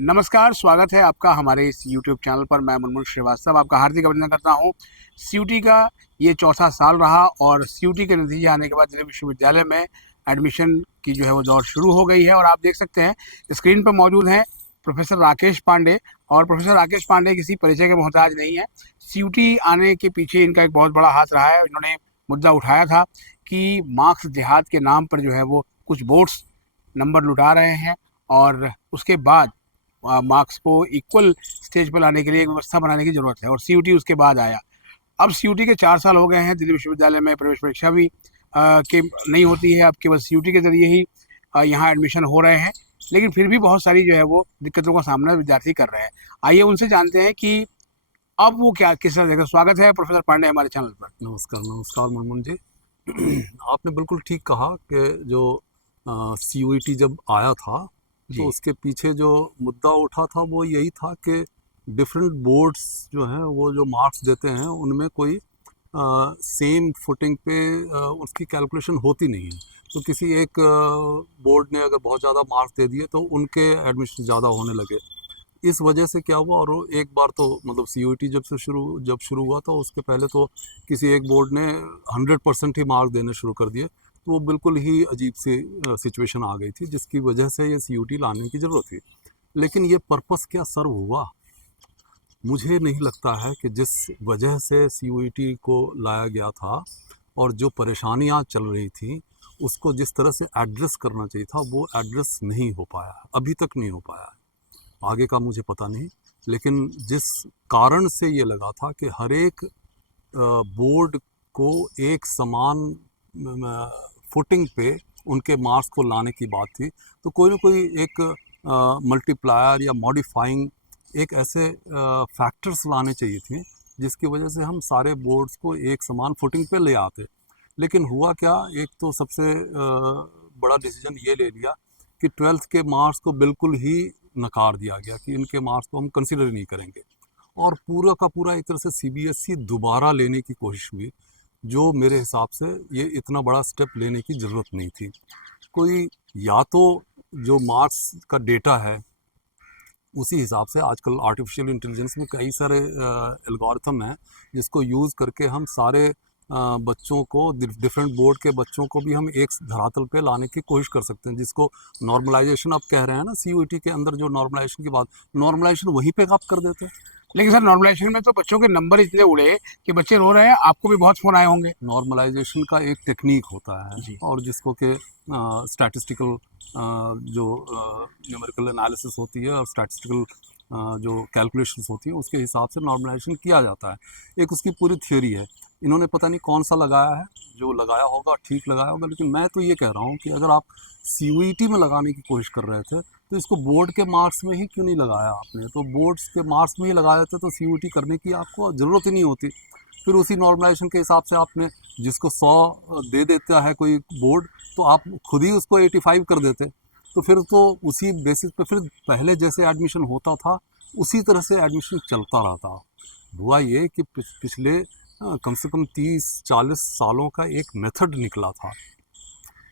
नमस्कार, स्वागत है आपका हमारे इस यूट्यूब चैनल पर। मैं मुनमुन श्रीवास्तव आपका हार्दिक अभिनंदन करता हूं। सीयूटी का ये चौथा साल रहा और सीयूटी के नतीजे आने के बाद दिल्ली विश्वविद्यालय में एडमिशन की जो है वो दौड़ शुरू हो गई है। और आप देख सकते हैं स्क्रीन पर मौजूद हैं प्रोफेसर राकेश पांडे। और प्रोफेसर राकेश पांडे किसी परिचय के मोहताज नहीं है। सीयूटी आने के पीछे इनका एक बहुत बड़ा हाथ रहा है। इन्होंने मुद्दा उठाया था कि मार्क्स जिहाद के नाम पर जो है वो कुछ बोर्ड्स नंबर लुटा रहे हैं और उसके बाद मार्क्स को इक्वल स्टेज पर लाने के लिए एक व्यवस्था बनाने की ज़रूरत है। और सीयूटी उसके बाद आया। अब सीयूटी के 4 साल हो गए हैं। दिल्ली विश्वविद्यालय में प्रवेश परीक्षा भी के नहीं होती है। अब केवल सीयूटी के ज़रिए ही यहाँ एडमिशन हो रहे हैं। लेकिन फिर भी बहुत सारी जो है वो दिक्कतों का सामना विद्यार्थी कर रहे हैं। आइए उनसे जानते हैं कि अब वो क्या किस तरह देखते हैं। स्वागत है प्रोफेसर पांडे हमारे चैनल पर। नमस्कार नमस्कार मुनमुन जी। आपने बिल्कुल ठीक कहा कि जो सीयूईटी जब आया था तो उसके पीछे जो मुद्दा उठा था वो यही था कि डिफरेंट बोर्ड्स जो हैं वो जो मार्क्स देते हैं उनमें कोई सेम फुटिंग पे उसकी कैलकुलेशन होती नहीं है। तो किसी एक बोर्ड ने अगर बहुत ज़्यादा मार्क्स दे दिए तो उनके एडमिशन ज़्यादा होने लगे। इस वजह से क्या हुआ, और एक बार तो मतलब सीयूईटी जब शुरू हुआ था उसके पहले तो किसी एक बोर्ड ने 100% ही मार्क्स देने शुरू कर दिए। तो वो बिल्कुल ही अजीब सी सिचुएशन आ गई थी जिसकी वजह से ये सीयूईटी लाने की ज़रूरत थी। लेकिन ये पर्पस क्या सर्व हुआ, मुझे नहीं लगता है कि जिस वजह से सीयूईटी को लाया गया था और जो परेशानियां चल रही थी उसको जिस तरह से एड्रेस करना चाहिए था वो एड्रेस नहीं हो पाया, अभी तक नहीं हो पाया। आगे का मुझे पता नहीं, लेकिन जिस कारण से ये लगा था कि हर एक बोर्ड को एक समान फुटिंग पे उनके मार्क्स को लाने की बात थी, तो कोई ना कोई एक मल्टीप्लायर या मॉडिफाइंग एक ऐसे फैक्टर्स लाने चाहिए थे जिसकी वजह से हम सारे बोर्ड्स को एक समान फुटिंग पे ले आते। लेकिन हुआ क्या, एक तो सबसे बड़ा डिसीजन ये ले लिया कि 12th के मार्क्स को बिल्कुल ही नकार दिया गया कि इनके मार्क्स को हम कंसिडर नहीं करेंगे। और पूरा का पूरा एक तरह से सीबीएसई दोबारा लेने की कोशिश हुई, जो मेरे हिसाब से ये इतना बड़ा स्टेप लेने की ज़रूरत नहीं थी। कोई या तो जो मार्क्स का डेटा है उसी हिसाब से, आजकल आर्टिफिशियल इंटेलिजेंस में कई सारे एल्गोरिथम हैं जिसको यूज़ करके हम सारे बच्चों को, डिफरेंट बोर्ड के बच्चों को भी हम एक धरातल पे लाने की कोशिश कर सकते हैं, जिसको नॉर्मलाइजेशन आप कह रहे हैं ना। सीयूईटी के अंदर जो नॉर्मलाइजेशन की बात, नॉर्मलाइजेशन वहीं पे आप कर देते हैं। लेकिन सर नॉर्मलाइजेशन में तो बच्चों के नंबर इतने उड़े कि बच्चे रो रहे हैं। आपको भी बहुत फ़ोन आए होंगे। नॉर्मलाइजेशन का एक टेक्निक होता है जी। और जिसको कि स्टैटिस्टिकल जो न्यूमेरिकल एनालिसिस होती है और स्टैटिस्टिकल जो कैलकुलेशंस होती हैं उसके हिसाब से नॉर्मलाइजेशन किया जाता है। एक उसकी पूरी थ्योरी है। इन्होंने पता नहीं कौन सा लगाया है, जो लगाया होगा ठीक लगाया होगा, लेकिन मैं तो ये कह रहा हूँ कि अगर आप सीयूईटी में लगाने की कोशिश कर रहे थे तो इसको बोर्ड के मार्क्स में ही क्यों नहीं लगाया आपने। तो बोर्ड्स के मार्क्स में ही लगा देते तो सीयूईटी करने की आपको ज़रूरत ही नहीं होती। फिर उसी नॉर्मलाइजेशन के हिसाब से आपने जिसको 100 दे देता है कोई बोर्ड, तो आप खुद ही उसको 85 कर देते। तो फिर तो उसी बेसिस पे फिर पहले जैसे एडमिशन होता था उसी तरह से एडमिशन चलता रहता। हुआ ये कि पिछले कम से कम 30-40 सालों का एक मेथड निकला था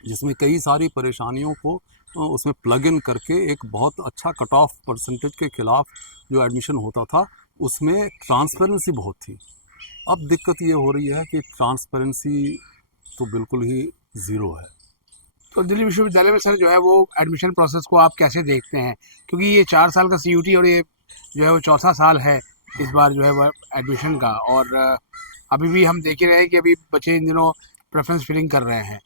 जिसमें कई सारी परेशानियों को उसमें प्लग इन करके एक बहुत अच्छा कट ऑफ परसेंटेज के खिलाफ जो एडमिशन होता था उसमें ट्रांसपेरेंसी बहुत थी। अब दिक्कत ये हो रही है कि ट्रांसपेरेंसी तो बिल्कुल ही ज़ीरो है। तो दिल्ली विश्वविद्यालय में सर जो है वो एडमिशन प्रोसेस को आप कैसे देखते हैं? क्योंकि ये 4 साल का सीयूटी और ये जो है वो चौथा साल है इस बार जो है वो एडमिशन का। और अभी भी हम देख ही रहे हैं कि अभी बच्चे इन दिनों प्रेफरेंस फिलिंग कर रहे हैं।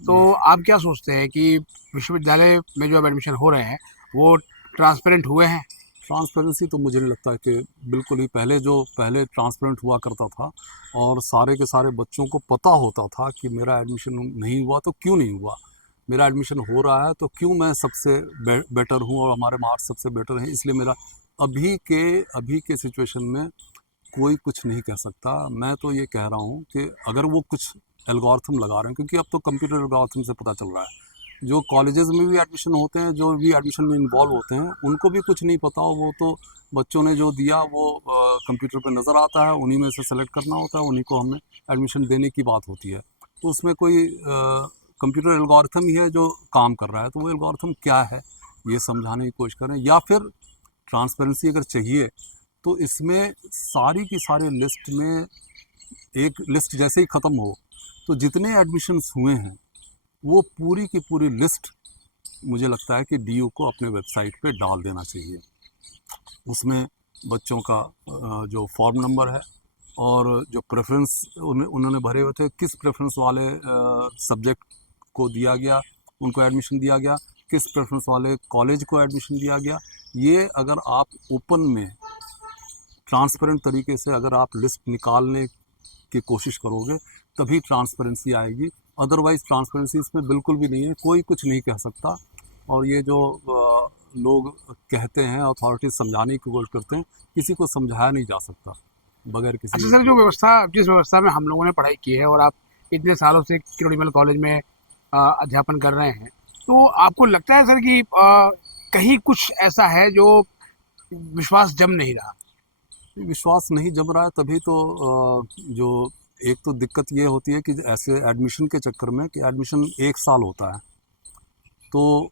तो आप क्या सोचते हैं कि विश्वविद्यालय में जो अब एडमिशन हो रहे हैं वो ट्रांसपेरेंट हुए हैं? ट्रांसपेरेंसी तो मुझे नहीं लगता है कि बिल्कुल ही पहले ट्रांसपेरेंट हुआ करता था और सारे के सारे बच्चों को पता होता था कि मेरा एडमिशन नहीं हुआ तो क्यों नहीं हुआ, मेरा एडमिशन हो रहा है तो क्यों मैं सबसे बेटर हूँ और हमारे मार्क्स सबसे बेटर हैं इसलिए मेरा। अभी के सिचुएशन में कोई कुछ नहीं कह सकता। मैं तो ये कह रहा हूँ कि अगर वो कुछ एल्गोरिथम लगा रहे हैं, क्योंकि अब तो कंप्यूटर एल्गोरिथम से पता चल रहा है, जो कॉलेजेस में भी एडमिशन होते हैं, जो भी एडमिशन में इन्वॉल्व होते हैं, उनको भी कुछ नहीं पता हो। वो तो बच्चों ने जो दिया वो कंप्यूटर पे नज़र आता है, उन्हीं में से सेलेक्ट करना होता है, उन्हीं को हमें एडमिशन देने की बात होती है। तो उसमें कोई कंप्यूटर एल्गोरिथम ही है जो काम कर रहा है। तो वो एल्गोरिथम क्या है ये समझाने की कोशिश करें, या फिर ट्रांसपेरेंसी अगर चाहिए तो इसमें सारी की सारी लिस्ट में एक लिस्ट जैसे ही ख़त्म हो तो जितने एडमिशन्स हुए हैं वो पूरी की पूरी लिस्ट मुझे लगता है कि डीयू को अपने वेबसाइट पे डाल देना चाहिए। उसमें बच्चों का जो फॉर्म नंबर है और जो प्रेफरेंस उन्होंने भरे हुए थे, किस प्रेफरेंस वाले सब्जेक्ट को दिया गया, उनको एडमिशन दिया गया, किस प्रेफरेंस वाले कॉलेज को एडमिशन दिया गया, ये अगर आप ओपन में ट्रांसपेरेंट तरीके से अगर आप लिस्ट निकालने की कोशिश करोगे तभी ट्रांसपेरेंसी आएगी। अदरवाइज़ ट्रांसपेरेंसी इसमें बिल्कुल भी नहीं है, कोई कुछ नहीं कह सकता। और ये जो लोग कहते हैं, अथॉरिटीज समझाने की कोशिश करते हैं, किसी को समझाया नहीं जा सकता बगैर किसी। अच्छा सर, जो व्यवस्था जिस व्यवस्था में हम लोगों ने पढ़ाई की है और आप इतने सालों से किरोड़ीमल कॉलेज में अध्यापन कर रहे हैं, तो आपको लगता है सर कि कहीं कुछ ऐसा है जो विश्वास जम नहीं रहा? विश्वास नहीं जम रहा है तभी तो जो एक तो दिक्कत ये होती है कि ऐसे एडमिशन के चक्कर में कि एडमिशन 1 साल होता है, तो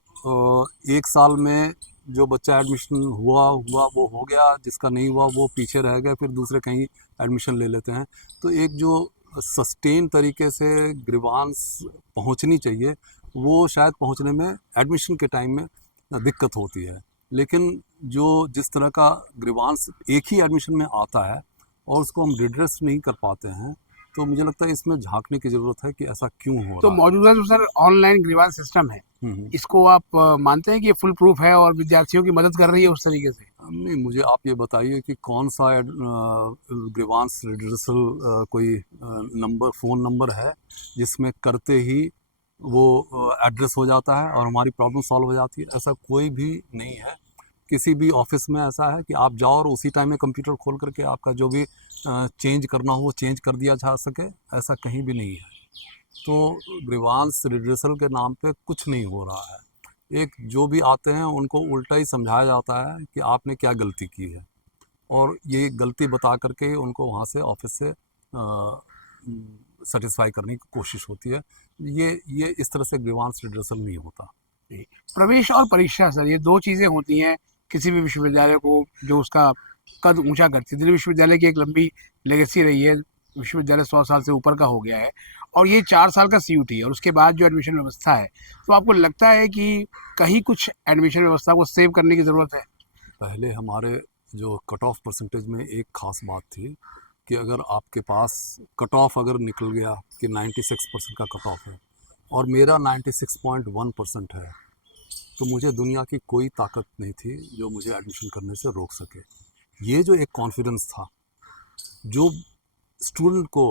1 साल में जो बच्चा एडमिशन हुआ वो हो गया, जिसका नहीं हुआ वो पीछे रह गया, फिर दूसरे कहीं एडमिशन ले लेते हैं। तो एक जो सस्टेन तरीके से ग्रीवांस पहुंचनी चाहिए वो शायद पहुंचने में एडमिशन के टाइम में दिक्कत होती है। लेकिन जो जिस तरह का ग्रीवांस एक ही एडमिशन में आता है और उसको हम रिड्रेस नहीं कर पाते हैं, तो मुझे लगता है इसमें झांकने की ज़रूरत है कि ऐसा क्यों हो तो रहा है। मौजूदा जो सर ऑनलाइन ग्रीवांस सिस्टम है, इसको आप मानते हैं कि ये फुल प्रूफ है और विद्यार्थियों की मदद कर रही है उस तरीके से? नहीं, मुझे आप ये बताइए कि कौन सा ग्रीवांस रिड्रेसल कोई नंबर, फ़ोन नंबर है जिसमें करते ही वो एड्रेस हो जाता है और हमारी प्रॉब्लम सॉल्व हो जाती है? ऐसा कोई भी नहीं है। किसी भी ऑफिस में ऐसा है कि आप जाओ और उसी टाइम में कंप्यूटर खोल करके आपका जो भी चेंज करना हो वो चेंज कर दिया जा सके, ऐसा कहीं भी नहीं है। तो ग्रीवांस रिड्रेसल के नाम पे कुछ नहीं हो रहा है। एक जो भी आते हैं उनको उल्टा ही समझाया जाता है कि आपने क्या गलती की है, और ये गलती बता करके उनको वहाँ से ऑफिस से सेटिस्फाई करने की कोशिश होती है। ये इस तरह से ग्रीवांस रिड्रेसल नहीं होता। प्रवेश और परीक्षा सर, ये दो चीज़ें होती हैं किसी भी विश्वविद्यालय को जो उसका कद ऊंचा करती है। दिल्ली विश्वविद्यालय की एक लंबी लेगेसी रही है, विश्वविद्यालय 100 साल से ऊपर का हो गया है, और ये 4 साल का सीयूटी है और उसके बाद जो एडमिशन व्यवस्था है, तो आपको लगता है कि कहीं कुछ एडमिशन व्यवस्था को सेव करने की ज़रूरत है? पहले हमारे जो कट ऑफ परसेंटेज में एक ख़ास बात थी कि अगर आपके पास कट ऑफ अगर निकल गया कि 96% का कट ऑफ है और मेरा 96.1% है, तो मुझे दुनिया की कोई ताकत नहीं थी जो मुझे एडमिशन करने से रोक सके। ये जो एक कॉन्फिडेंस था, जो स्टूडेंट को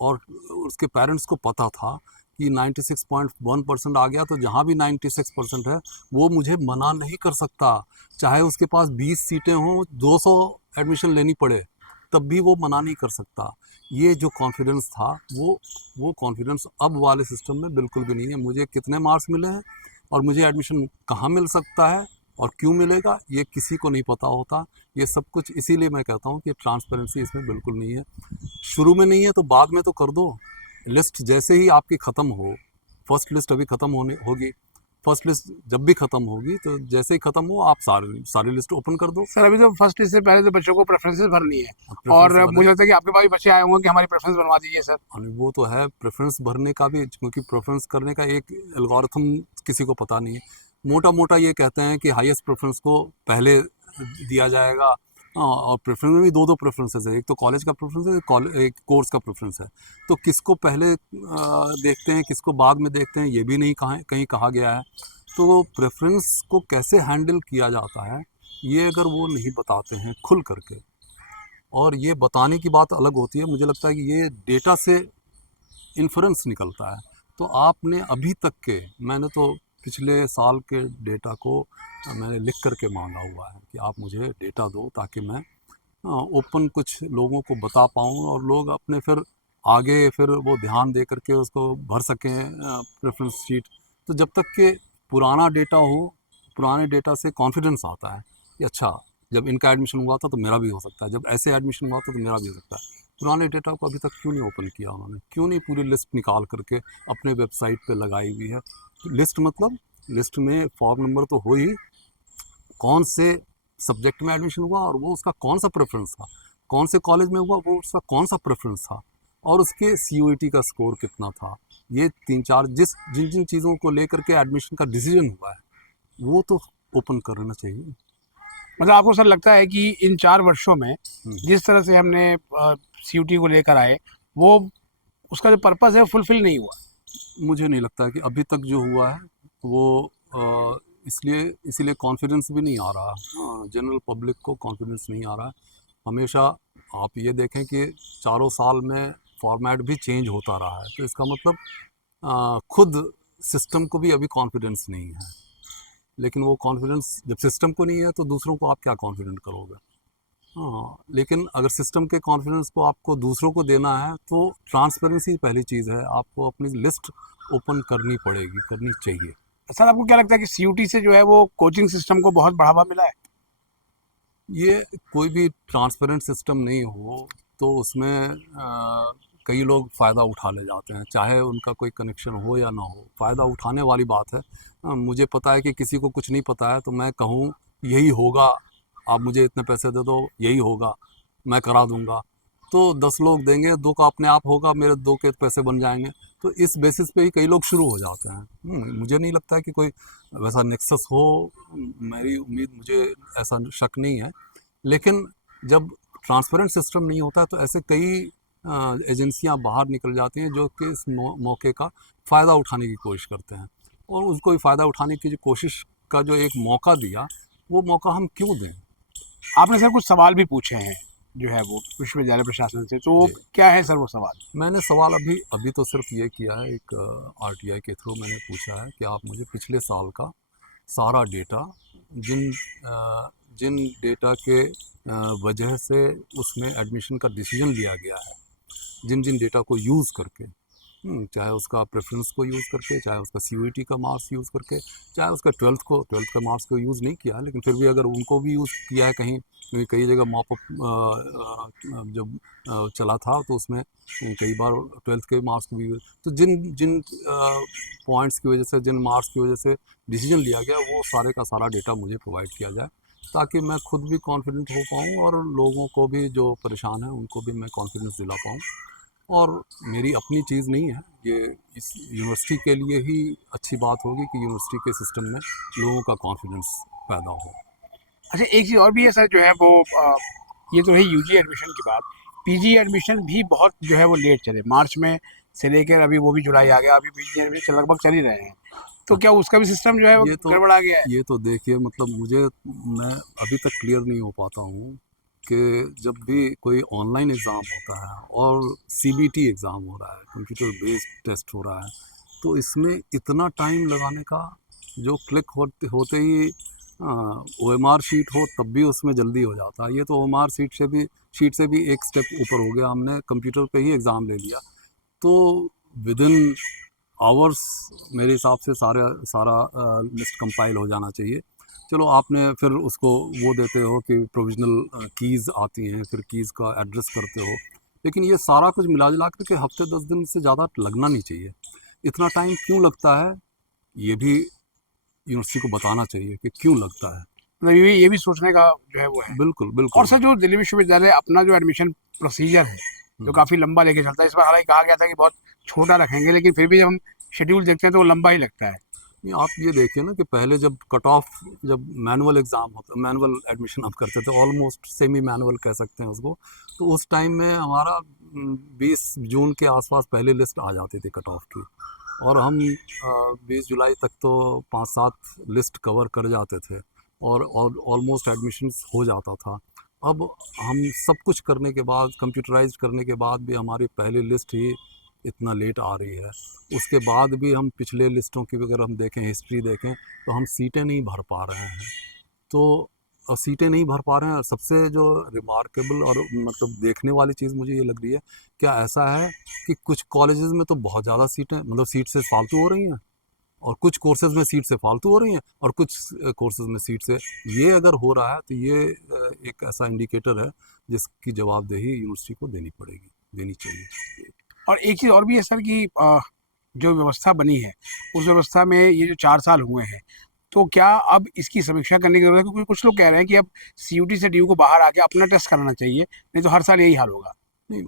और उसके पेरेंट्स को पता था कि 96.1% आ गया तो जहाँ भी 96% है वो मुझे मना नहीं कर सकता, चाहे उसके पास 20 सीटें हों, 200 एडमिशन लेनी पड़े, तब भी वो मना नहीं कर सकता। ये जो कॉन्फिडेंस था वो कॉन्फिडेंस अब वाले सिस्टम में बिल्कुल भी नहीं है। मुझे कितने मार्क्स मिले हैं और मुझे एडमिशन कहाँ मिल सकता है और क्यों मिलेगा, ये किसी को नहीं पता होता। ये सब कुछ इसीलिए मैं कहता हूँ कि ट्रांसपेरेंसी इसमें बिल्कुल नहीं है। शुरू में नहीं है तो बाद में तो कर दो। लिस्ट जैसे ही आपकी ख़त्म हो, फर्स्ट लिस्ट अभी ख़त्म होगी, फर्स्ट लिस्ट जब भी ख़त्म होगी तो जैसे ही ख़त्म हो आप सारी लिस्ट ओपन कर दो। सर, अभी तो फर्स्ट लिस्ट से पहले तो बच्चों को प्रेफरेंसेस भरनी है, और प्रेफरेंस मुझे लगता है कि आपके पास भी बच्चे आए होंगे कि हमारी प्रेफरेंस बनवा दीजिए सर। वो तो है, प्रेफरेंस भरने का भी, क्योंकि प्रेफरेंस करने का एक एल्गोरिथम किसी को पता नहीं है। मोटा मोटा ये कहते हैं कि हाईएस्ट प्रेफरेंस को पहले दिया जाएगा। और प्रेफरेंस में भी दो प्रेफरेंसेस है, एक तो कॉलेज का प्रेफरेंस है, एक कोर्स का प्रेफरेंस है। तो किसको पहले देखते हैं, किसको बाद में देखते हैं, ये भी नहीं कहीं कहा गया है। तो प्रेफरेंस को कैसे हैंडल किया जाता है, ये अगर वो नहीं बताते हैं खुल करके, और ये बताने की बात अलग होती है, मुझे लगता है कि ये डेटा से इन्फ्रेंस निकलता है। तो आपने अभी तक के, मैंने तो पिछले साल के डेटा को मैंने लिख करके मांगा हुआ है कि आप मुझे डेटा दो ताकि मैं ओपन कुछ लोगों को बता पाऊँ और लोग अपने आगे फिर वो ध्यान दे करके उसको भर सकें प्रेफरेंस शीट। तो जब तक के पुराना डेटा हो, पुराने डेटा से कॉन्फिडेंस आता है कि अच्छा, जब इनका एडमिशन हुआ था तो मेरा भी हो सकता है, जब ऐसे एडमिशन हुआ था तो मेरा भी हो सकता है। पुराने डेटा को अभी तक क्यों नहीं ओपन किया उन्होंने, क्यों नहीं पूरी लिस्ट निकाल करके अपने वेबसाइट पे लगाई हुई है? लिस्ट मतलब लिस्ट में फॉर्म नंबर तो हो ही, कौन से सब्जेक्ट में एडमिशन हुआ और वो उसका कौन सा प्रेफरेंस था, कौन से कॉलेज में हुआ वो उसका कौन सा प्रेफरेंस था, और उसके CUET का स्कोर कितना था। ये 3-4 जिन जिन चीज़ों को लेकर के एडमिशन का डिसीजन हुआ है वो तो ओपन करना चाहिए। मतलब आपको सर लगता है कि इन 4 वर्षों में हम्म। जिस तरह से हमने CUT को लेकर आए, वो उसका जो पर्पस है वो फुलफिल नहीं हुआ? मुझे नहीं लगता है कि अभी तक जो हुआ है वो इसीलिए कॉन्फिडेंस भी नहीं आ रहा। जनरल पब्लिक को कॉन्फिडेंस नहीं आ रहा है। हमेशा आप ये देखें कि चारों साल में फॉर्मेट भी चेंज होता रहा है, तो इसका मतलब खुद सिस्टम को भी अभी कॉन्फिडेंस नहीं है। लेकिन वो कॉन्फिडेंस जब सिस्टम को नहीं है तो दूसरों को आप क्या कॉन्फिडेंट करोगे। हाँ, लेकिन अगर सिस्टम के कॉन्फिडेंस को आपको दूसरों को देना है तो ट्रांसपेरेंसी पहली चीज़ है, आपको अपनी लिस्ट ओपन करनी पड़ेगी, करनी चाहिए। सर आपको क्या लगता है कि CUT से जो है वो कोचिंग सिस्टम को बहुत बढ़ावा मिला है? ये कोई भी ट्रांसपेरेंट सिस्टम नहीं हो तो उसमें कई लोग फ़ायदा उठा ले जाते हैं, चाहे उनका कोई कनेक्शन हो या ना हो, फ़ायदा उठाने वाली बात है। मुझे पता है कि किसी को कुछ नहीं पता है तो मैं कहूँ यही होगा, आप मुझे इतने पैसे दे दो, यही होगा, मैं करा दूंगा, तो 10 लोग देंगे, 2 का अपने आप होगा, मेरे 2 के पैसे बन जाएंगे। तो इस बेसिस पे ही कई लोग शुरू हो जाते हैं। मुझे नहीं लगता है कि कोई वैसा नेक्सस हो, मेरी उम्मीद, मुझे ऐसा शक नहीं है। लेकिन जब ट्रांसपेरेंट सिस्टम नहीं होता तो ऐसे कई एजेंसियां बाहर निकल जाती हैं जो कि इस मौके का फ़ायदा उठाने की कोशिश करते हैं, और उसको फ़ायदा उठाने की जो कोशिश का जो एक मौका दिया, वो मौका हम क्यों दें। आपने सर कुछ सवाल भी पूछे हैं जो है वो विश्वविद्यालय प्रशासन से, तो जी, क्या है सर वो सवाल? मैंने सवाल अभी अभी तो सिर्फ ये किया है, एक RTI के थ्रू मैंने पूछा है कि आप मुझे पिछले साल का सारा डेटा, जिन जिन डेटा के वजह से उसमें एडमिशन का डिसीजन लिया गया है, जिन जिन डेटा को यूज़ करके, चाहे उसका प्रेफरेंस को यूज़ करके, चाहे उसका CUET का मार्क्स यूज़ करके, चाहे उसका 12th का मार्क्स को यूज़ नहीं किया, लेकिन फिर भी अगर उनको भी यूज़ किया है कहीं, क्योंकि कई जगह मॉपअप जब चला था तो उसमें कई बार 12th के मार्क्स को भी तो जिन जिन पॉइंट्स की वजह से, जिन मार्क्स की वजह से डिसीजन लिया गया, वो सारे का सारा डेटा मुझे प्रोवाइड किया जाए, ताकि मैं खुद भी कॉन्फिडेंट हो पाऊँ और लोगों को भी जो परेशान हैं उनको भी मैं कॉन्फिडेंस दिला पाऊँ। और मेरी अपनी चीज़ नहीं है ये, इस यूनिवर्सिटी के लिए ही अच्छी बात होगी कि यूनिवर्सिटी के सिस्टम में लोगों का कॉन्फिडेंस पैदा हो। अच्छा, एक चीज़ और भी है सर जो है वो ये तो है UG एडमिशन की बात। PG एडमिशन भी बहुत जो है वो लेट चले, मार्च में से लेकर अभी वो भी जुलाई आ गया, अभी PG एडमिशन लगभग चल ही रहे हैं। तो क्या उसका भी सिस्टम जो है वो ये तो गड़बड़ा गया है? ये तो देखिए, मतलब मैं अभी तक क्लियर नहीं हो पाता हूँ कि जब भी कोई ऑनलाइन एग्ज़ाम होता है और CBT एग्ज़ाम हो रहा है, कंप्यूटर बेस्ड टेस्ट हो रहा है, तो इसमें इतना टाइम लगाने का, जो क्लिक होते होते ही OMR शीट हो तब भी उसमें जल्दी हो जाता है। ये तो OMR शीट से भी एक स्टेप ऊपर हो गया, हमने कंप्यूटर पे ही एग्ज़ाम ले लिया। तो विद इन आवर्स मेरे हिसाब से सारा लिस्ट कंपाइल हो जाना चाहिए। चलो, आपने फिर उसको वो देते हो कि प्रोविजनल कीज़ आती हैं, फिर कीज़ का एड्रेस करते हो, लेकिन ये सारा कुछ मिला जुला करके हफ्ते 10 दिन से ज़्यादा लगना नहीं चाहिए। इतना टाइम क्यों लगता है, ये भी यूनिवर्सिटी को बताना चाहिए कि क्यों लगता है। मतलब ये भी सोचने का जो है वो है। बिल्कुल, और बिल्कुल। सर जो दिल्ली विश्वविद्यालय अपना जो एडमिशन प्रोसीजर है, जो हम्म। काफ़ी लंबा लेके चलता है, इस बार हालांकि कहा गया था कि बहुत छोटा रखेंगे, लेकिन फिर भी जब हम शेड्यूल देखते हैं तो वो लंबा ही लगता है। नहीं, आप ये देखिए ना कि पहले जब कट ऑफ, जब मैनुअल एग्ज़ाम होता, मैनुअल एडमिशन आप करते थे, ऑलमोस्ट सेमी मैनुअल कह सकते हैं उसको, तो उस टाइम में हमारा 20 जून के आसपास पहले लिस्ट आ जाती थी कट ऑफ की, और हम 20 जुलाई तक तो 5-7 लिस्ट कवर कर जाते थे, और ऑलमोस्ट एडमिशन्स हो जाता था। अब हम सब कुछ करने के बाद, कंप्यूटराइज करने के बाद भी हमारी पहली लिस्ट ही इतना लेट आ रही है। उसके बाद भी हम पिछले लिस्टों की अगर हम देखें, हिस्ट्री देखें, तो हम सीटें नहीं भर पा रहे हैं। तो सीटें नहीं भर पा रहे हैं। सबसे जो रिमार्केबल और मतलब देखने वाली चीज़ मुझे ये लग रही है, क्या ऐसा है कि कुछ कॉलेजेस में तो बहुत ज़्यादा सीटें, मतलब सीट से फालतू हो रही हैं, और कुछ कोर्सेज़ में सीट से फालतू हो रही हैं, और कुछ कोर्सेज़ में सीट से, ये अगर हो रहा है तो ये एक ऐसा इंडिकेटर है जिसकी जवाबदेही यूनिवर्सिटी को देनी पड़ेगी, देनी चाहिए। और एक चीज़ और भी है सर कि जो व्यवस्था बनी है, उस व्यवस्था में ये जो 4 साल हुए हैं, तो क्या अब इसकी समीक्षा करने की जरूरत है? क्योंकि कुछ लोग कह रहे हैं कि अब सीयूटी से डीयू को बाहर आके अपना टेस्ट कराना चाहिए, नहीं तो हर साल यही हाल होगा। नहीं,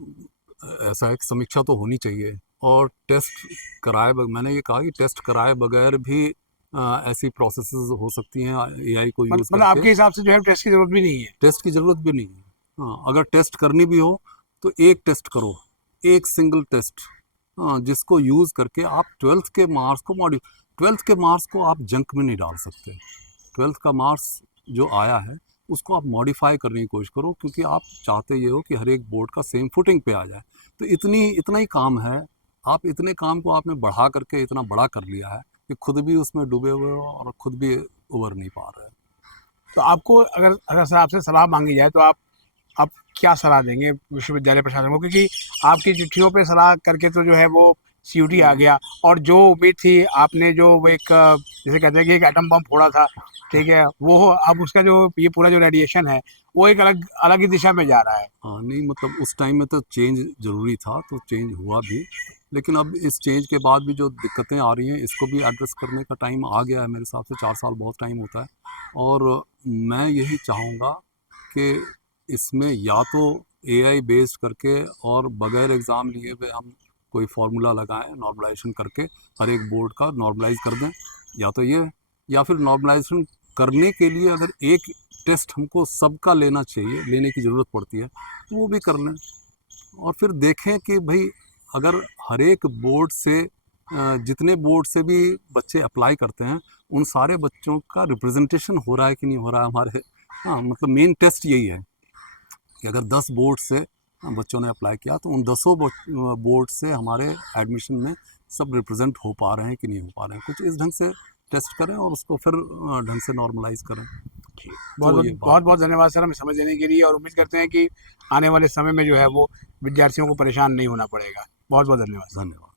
ऐसा एक समीक्षा तो होनी चाहिए। और टेस्ट कराए मैंने ये कहा कि टेस्ट कराए बगैर भी ऐसी प्रोसेसेस हो सकती हैं एआई को यूज़ मतलब करके। आपके हिसाब से जो है टेस्ट की जरूरत भी नहीं है? टेस्ट की ज़रूरत भी नहीं है। हाँ, अगर टेस्ट करनी भी हो तो एक टेस्ट करो, एक सिंगल टेस्ट, हाँ, जिसको यूज़ करके आप ट्वेल्थ के मार्क्स को ट्वेल्थ के मार्क्स को आप जंक में नहीं डाल सकते। ट्वेल्थ का मार्क्स जो आया है उसको आप मॉडिफाई करने की कोशिश करो, क्योंकि आप चाहते ये हो कि हर एक बोर्ड का सेम फुटिंग पे आ जाए। तो इतना ही काम है। आप इतने काम को आपने बढ़ा करके इतना बड़ा कर लिया है कि खुद भी उसमें डूबे हुए हो और खुद भी उबर नहीं पा रहे। तो आपको अगर अगर सर आपसे सलाह मांगी जाए तो आप क्या सलाह देंगे विश्वविद्यालय प्रशासन को? क्योंकि आपकी चिट्ठियों पे सलाह करके तो जो है वो सीयूटी आ गया, और जो उम्मीद थी आपने जो वो एक जैसे कहते हैं कि एक एटम बम फोड़ा था, ठीक है, वो अब उसका जो ये पूरा जो रेडिएशन है वो एक अलग अलग ही दिशा में जा रहा है। हाँ, नहीं मतलब उस टाइम में तो चेंज ज़रूरी था, तो चेंज हुआ भी। लेकिन अब इस चेंज के बाद भी जो दिक्कतें आ रही हैं इसको भी एड्रेस करने का टाइम आ गया है। मेरे हिसाब से 4 साल बहुत टाइम होता है। और मैं यही चाहूँगा कि इसमें या तो एआई बेस्ड करके और बगैर एग्ज़ाम लिए हुए हम कोई फार्मूला लगाएं, नॉर्मलाइजेशन करके हर एक बोर्ड का नॉर्मलाइज कर दें। या तो ये, या फिर नॉर्मलाइजेशन करने के लिए अगर एक टेस्ट हमको सबका लेने की ज़रूरत पड़ती है तो वो भी कर लें। और फिर देखें कि भाई अगर हर एक बोर्ड से जितने बोर्ड से भी बच्चे अप्लाई करते हैं उन सारे बच्चों का रिप्रेजेंटेशन हो रहा है कि नहीं हो रहा है हमारे। हाँ, मतलब मेन टेस्ट यही है कि अगर 10 बोर्ड से बच्चों ने अप्लाई किया तो उन 10 बोर्ड से हमारे एडमिशन में सब रिप्रेजेंट हो पा रहे हैं कि नहीं हो पा रहे हैं। कुछ इस ढंग से टेस्ट करें और उसको फिर ढंग से नॉर्मलाइज करें। बहुत तो बहुत ये बात बहुत बहुत धन्यवाद सर हमें समझ देने के लिए, और उम्मीद करते हैं कि आने वाले समय में जो है वो विद्यार्थियों को परेशान नहीं होना पड़ेगा। बहुत बहुत धन्यवाद सर। धन्यवाद।